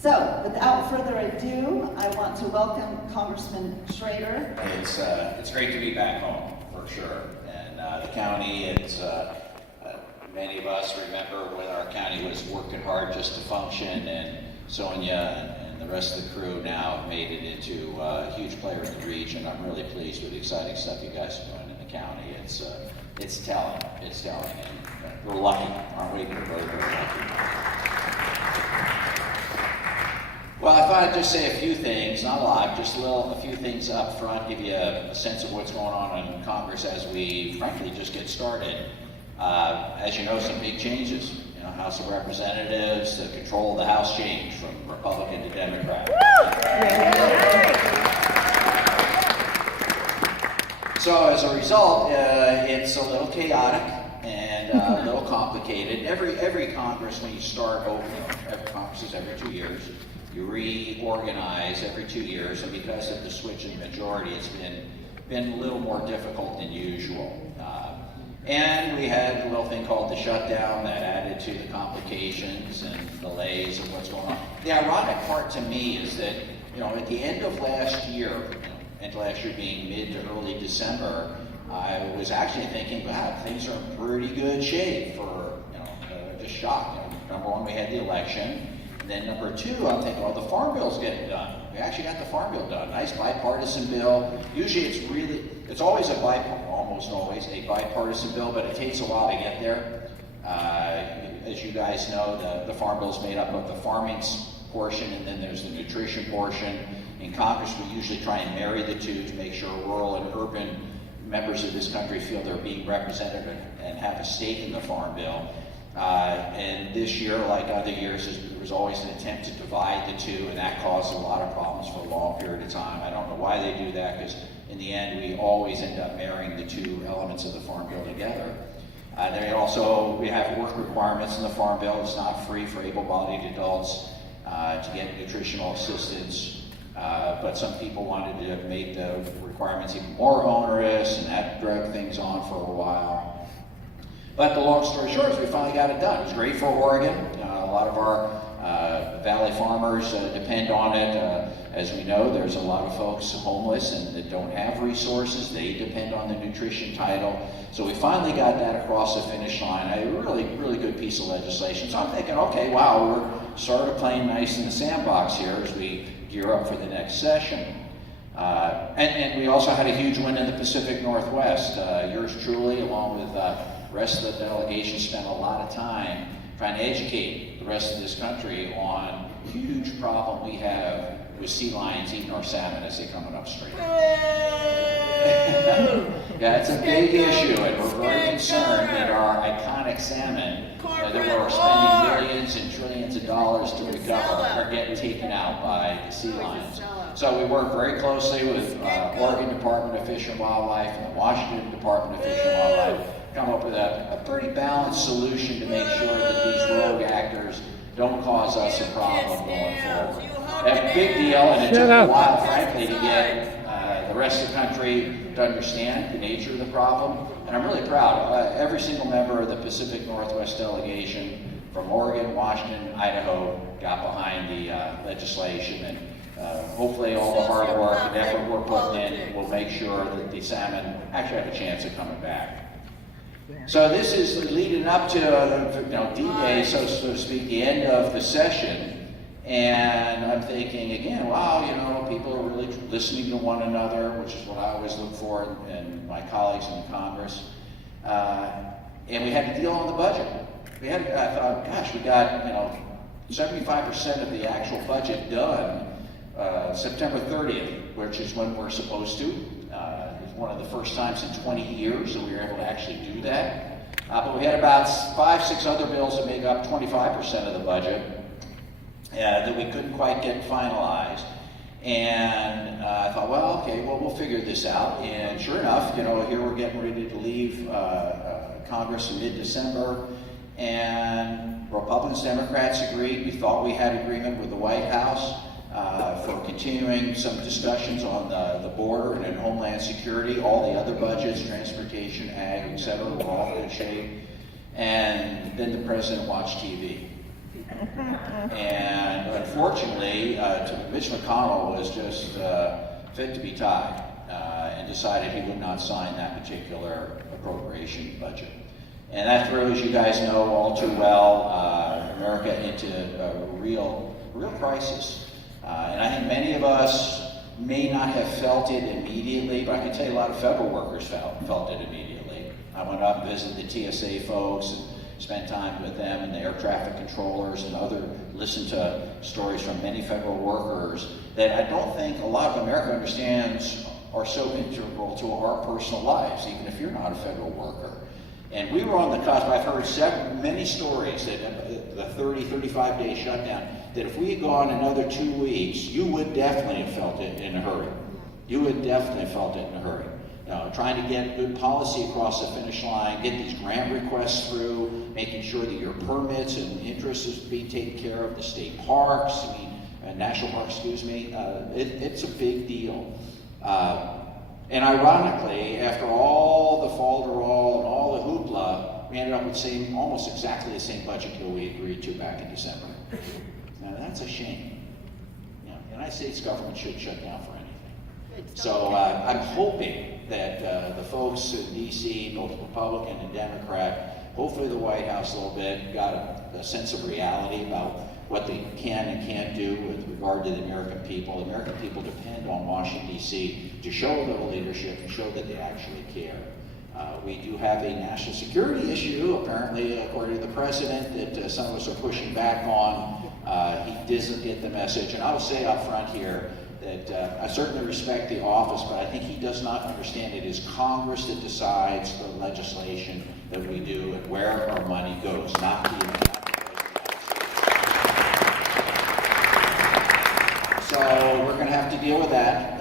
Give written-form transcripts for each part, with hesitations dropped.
So, without further ado, I want to welcome Congressman Schrader. It's great to be back home, for sure. And the county, many of us remember when our county was working hard just to function, and Sonia and the rest of the crew now have made it into a huge player in the region. I'm really pleased with the exciting stuff you guys are doing in the county. It's telling, and we're lucky, aren't we? We're very, very lucky. Well, I thought I'd just say a few things, not a lot, just a few things up front, give you a sense of what's going on in Congress as we, frankly, just get started. As you know, some big changes. You know, House of Representatives, the control of the House changed from Republican to Democrat. So as a result, it's a little chaotic and a little complicated. Every Congress, when you start over, every Congress is every 2 years. You reorganize every 2 years, and because of the switch in majority, it's been a little more difficult than usual. And we had a little thing called the shutdown that added to the complications and delays of what's going on. The ironic part to me is that, you know, at the end of last year, end of last year being mid to early December, I was actually thinking, wow, things are in pretty good shape for, just shocked. Number one, we had the election. Then number two, I'm thinking, well, the Farm Bill's getting done. We actually got the Farm Bill done. Nice bipartisan bill. Usually it's always almost always a bipartisan bill, but it takes a while to get there. As you guys know, the Farm Bill is made up of the farming portion, and then there's the nutrition portion. In Congress, we usually try and marry the two to make sure rural and urban members of this country feel they're being represented and have a stake in the Farm Bill. And this year, like other years, there was always an attempt to divide the two, and that caused a lot of problems for a long period of time. I don't know why they do that, because in the end, we always end up marrying the two elements of the Farm Bill together. We have work requirements in the Farm Bill. It's not free for able-bodied adults to get nutritional assistance, but some people wanted to make the requirements even more onerous, and that dragged things on for a while. But the long story short is we finally got it done. It was great for Oregon. A lot of our valley farmers depend on it. As we know, there's a lot of folks homeless and that don't have resources. They depend on the nutrition title. So we finally got that across the finish line. A really, really good piece of legislation. So I'm thinking, okay, wow, we're sort of playing nice in the sandbox here as we gear up for the next session. And we also had a huge win in the Pacific Northwest. Yours truly, along with the rest of the delegation, spent a lot of time trying to educate the rest of this country on the huge problem we have with sea lions eating our salmon as they come upstream. Yeah, it's a big issue, and we're very concerned that our iconic salmon that we're spending millions and trillions of dollars to recover are getting taken out by the sea lions. So we work very closely with Oregon Department of Fish and Wildlife and the Washington Department of Fish and Wildlife, come up with a pretty balanced solution to make sure that these rogue actors don't cause us a problem going forward. That's a big deal, and it took a while, frankly, to get the rest of the country to understand the nature of the problem. And I'm really proud. Every single member of the Pacific Northwest delegation from Oregon, Washington, Idaho got behind the legislation, and hopefully all the hard work and effort we're putting in will make sure that the salmon actually have a chance of coming back. So this is leading up to D-Day, so to speak, the end of the session. And I'm thinking again, wow, people are really listening to one another, which is what I always look for in my colleagues in Congress. And we had to deal on the budget. I thought, gosh, we got 75% of the actual budget done September 30th, which is when we're supposed to. It's one of the first times in 20 years that we were able to actually do that. But we had about 5-6 other bills that make up 25% of the budget that we couldn't quite get finalized. And I thought, well, okay, we'll figure this out. And sure enough, here we're getting ready to leave Congress in mid-December, and Republicans, Democrats agreed. We thought we had agreement with the White House for continuing some discussions on the border and in Homeland Security. All the other budgets, transportation, ag, etc., were all in good shape. And then the president watched TV. And unfortunately, Mitch McConnell was just fit to be tied and decided he would not sign that particular appropriation budget. And that throws, you guys know all too well, America into a real crisis. And I think many of us may not have felt it immediately, but I can tell you a lot of federal workers felt it immediately. I went up and visited the TSA folks and spent time with them and the air traffic controllers and listened to stories from many federal workers that I don't think a lot of America understands are so integral to our personal lives, even if you're not a federal worker. And we were on the cusp. I've heard many stories that the 30, 35-day shutdown, that if we had gone another 2 weeks, you would definitely have felt it in a hurry. You would definitely have felt it in a hurry. Trying to get good policy across the finish line, get these grant requests through, making sure that your permits and interests is being taken care of, the state parks, national parks, excuse me. It's a big deal. And ironically, after all the falderall and all the hoopla, we ended up with almost exactly the same budget deal we agreed to back in December. Now that's a shame. The United States government should shut down for anything. So I'm hoping that the folks in DC, both Republican and Democrat, hopefully the White House a little bit, got a sense of reality about what they can and can't do with regard to the American people. The American people depend on Washington, D.C. to show a little leadership and show that they actually care. We do have a national security issue, apparently, according to the president, that some of us are pushing back on. He doesn't get the message. And I will say up front here that I certainly respect the office, but I think he does not understand it is Congress that decides the legislation that we do and where our money goes, not the President. So we're going to have to deal with that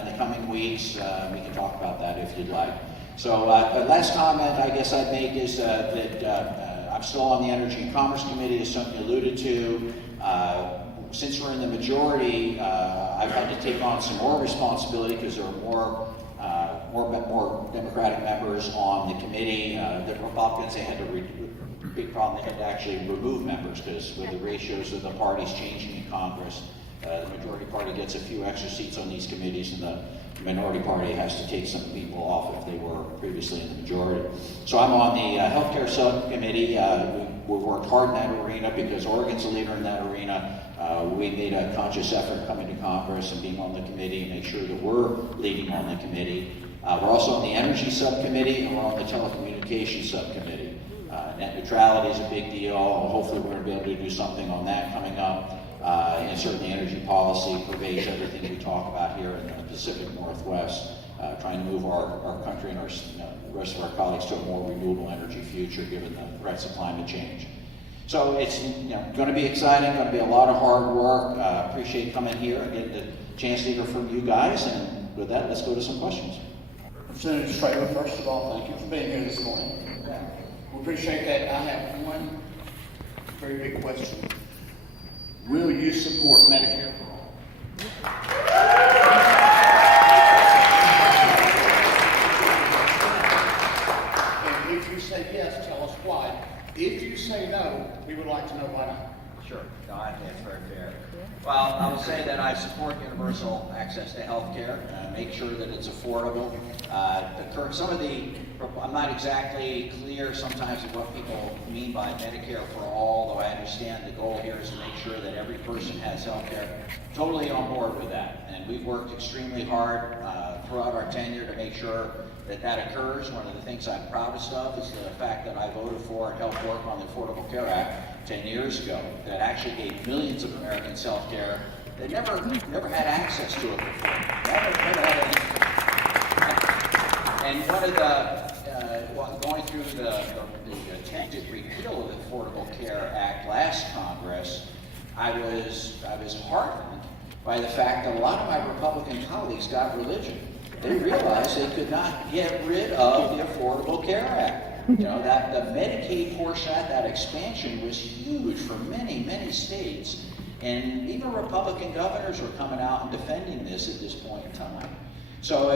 in the coming weeks. We can talk about that if you'd like. So the last comment I guess I'd make is that I'm still on the Energy and Commerce Committee, as something alluded to. Since we're in the majority, I've had to take on some more responsibility because there are more Democratic members on the committee. The Republicans, they had a big problem. They had to actually remove members because with the ratios of the parties changing in Congress, the majority party gets a few extra seats on these committees, and the minority party has to take some people off if they were previously in the majority. So I'm on the healthcare subcommittee. We've worked hard in that arena because Oregon's a leader in that arena. We made a conscious effort coming to Congress and being on the committee, make sure that we're leading on the committee. We're also on the energy subcommittee, and we're on the telecommunications subcommittee. Net neutrality is a big deal. Hopefully we're going to be able to do something on that coming up. And certainly energy policy pervades everything we talk about here in the Pacific Northwest, trying to move our country and the rest of our colleagues to a more renewable energy future given the threats of climate change. So it's going to be exciting, going to be a lot of hard work. Appreciate coming here and getting the chance to hear from you guys. And with that, let's go to some questions. Senator Schrader, first of all, thank you for being here this morning. We appreciate that. I have one very big question. Will you support Medicare for all? And if you say yes, tell us why. If you say no, we would like to know why not. Sure. No, I think that's very fair. Well, I will say that I support universal access to health care. Make sure that it's affordable. I'm not exactly clear sometimes of what people mean by Medicare for all, though I understand the goal here is to make sure that every person has health care. Totally on board with that. And we've worked extremely hard throughout our tenure to make sure that occurs. One of the things I'm proudest of is the fact that I voted for and helped work on the Affordable Care Act 10 years ago that actually gave millions of Americans health care that never had access to it before. Never had anything. And one of going through the attempted repeal of the Affordable Care Act last Congress, I was heartened by the fact that a lot of my Republican colleagues got religion. They realized they could not get rid of the Affordable Care Act. That the Medicaid portion of that expansion was huge for many, many states. And even Republican governors were coming out and defending this at this point in time. So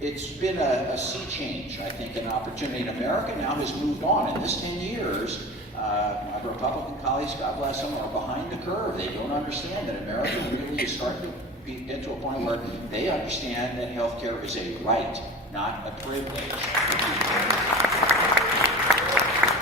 it's been a sea change, I think, an opportunity. And America now has moved on. In this 10 years, my Republican colleagues, God bless them, are behind the curve. They don't understand that America really is starting to get to a point where they understand that health care is a right, not a privilege.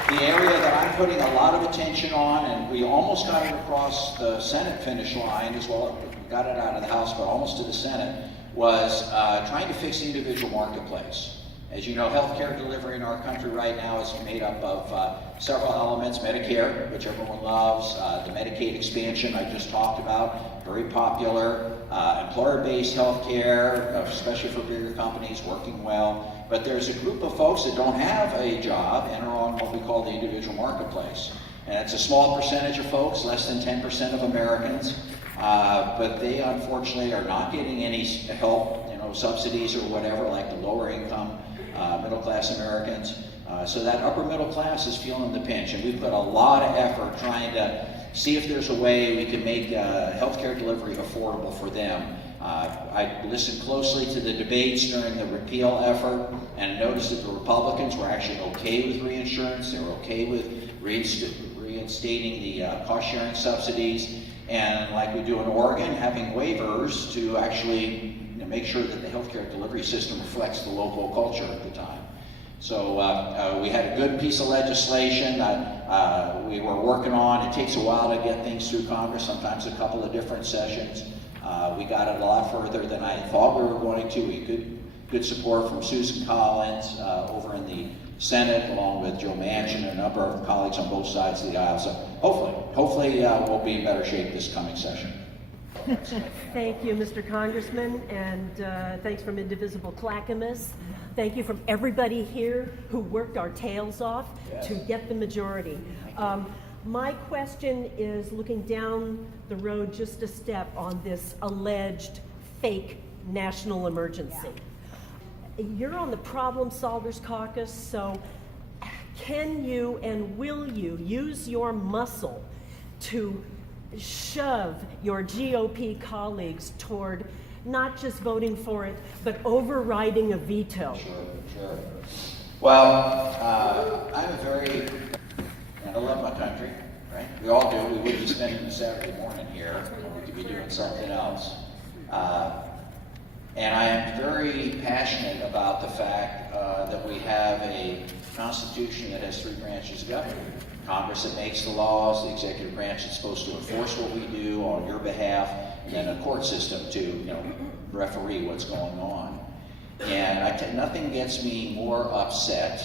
The area that I'm putting a lot of attention on, and we almost got it across the Senate finish line as well, we got it out of the House, but almost to the Senate, was trying to fix the individual marketplace. As you know, healthcare delivery in our country right now is made up of several elements. Medicare, which everyone loves, the Medicaid expansion I just talked about, very popular, employer-based healthcare, especially for bigger companies, working well. But there's a group of folks that don't have a job and are on what we call the individual marketplace. And it's a small percentage of folks, less than 10% of Americans, but they unfortunately are not getting any help, subsidies or whatever, like the lower income middle class Americans. So that upper middle class is feeling the pinch, and we've put a lot of effort trying to see if there's a way we can make healthcare delivery affordable for them. I listened closely to the debates during the repeal effort and noticed that the Republicans were actually okay with reinsurance. They were okay with reinstating the cost-sharing subsidies, and like we do in Oregon, having waivers to actually make sure that the healthcare delivery system reflects the local culture at the time. So we had a good piece of legislation we were working on. It takes a while to get things through Congress, sometimes a couple of different sessions. We got it a lot further than I thought we were going to. We had good support from Susan Collins over in the Senate, along with Joe Manchin and a number of colleagues on both sides of the aisle. So hopefully we'll be in better shape this coming session. Thank you, Mr. Congressman, and thanks from Indivisible Clackamas. Thank you from everybody here who worked our tails off to get the majority. My question is looking down the road just a step on this alleged fake national emergency. You're on the Problem Solvers Caucus, so can you and will you use your muscle to shove your GOP colleagues toward not just voting for it, but overriding a veto? Sure. Well, I love my country, right? We all do. We wouldn't be spending a Saturday morning here. We could be doing something else. And I am very passionate about the fact that we have a Constitution that has 3 branches of government. Congress that makes the laws, the executive branch that's supposed to enforce what we do on your behalf, and then a court system to, referee what's going on. And nothing gets me more upset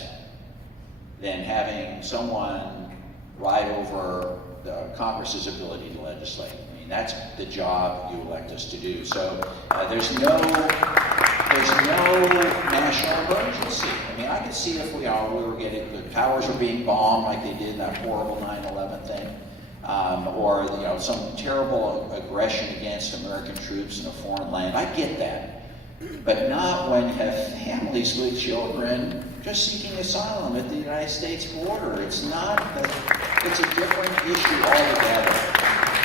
than having someone ride over the Congress's ability to legislate. I mean, that's the job you elect us to do. So there's no national emergency. I mean, I could see if we were getting, the towers were being bombed like they did in that horrible 9/11 thing, or some terrible aggression against American troops in a foreign land. I get that, but not when you have families with children just seeking asylum at the United States border. It's a different issue altogether.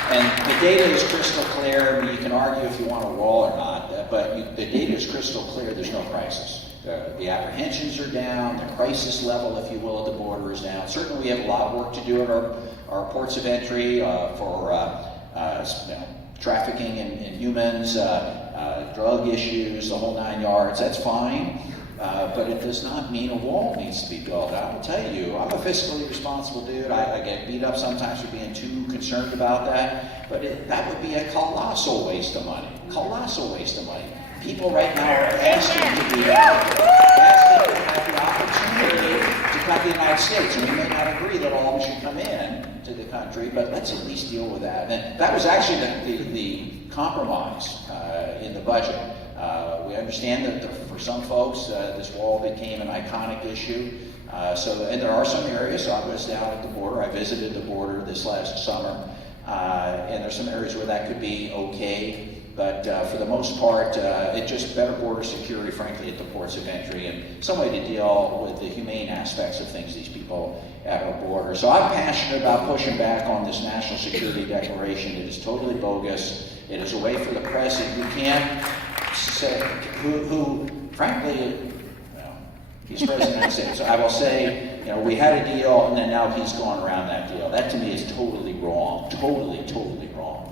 And the data is crystal clear. I mean, you can argue if you want a wall or not, but the data is crystal clear. There's no crisis. The apprehensions are down. The crisis level, if you will, at the border is down. Certainly, we have a lot of work to do at our ports of entry for trafficking in humans, drug issues, the whole 9 yards. That's fine. But it does not mean a wall needs to be built. I will tell you, I'm a fiscally responsible dude. I get beat up sometimes for being too concerned about that. But that would be a colossal waste of money. Colossal waste of money. People right now are asking to have the opportunity to come to the United States. And we may not agree that all of them should come in to the country, but let's at least deal with that. And that was actually the compromise in the budget. We understand that for some folks, this wall became an iconic issue. And there are some areas, so I was down at the border. I visited the border this last summer. And there's some areas where that could be okay. But for the most part, it's just better border security, frankly, at the ports of entry and some way to deal with the humane aspects of things these people at our border. So I'm passionate about pushing back on this national security declaration. It is totally bogus. It is a way for the president who can't say, who frankly, He's president of the United States. So I will say, you know, we had a deal, and then now he's gone around that deal. That to me is totally wrong. Totally, totally wrong.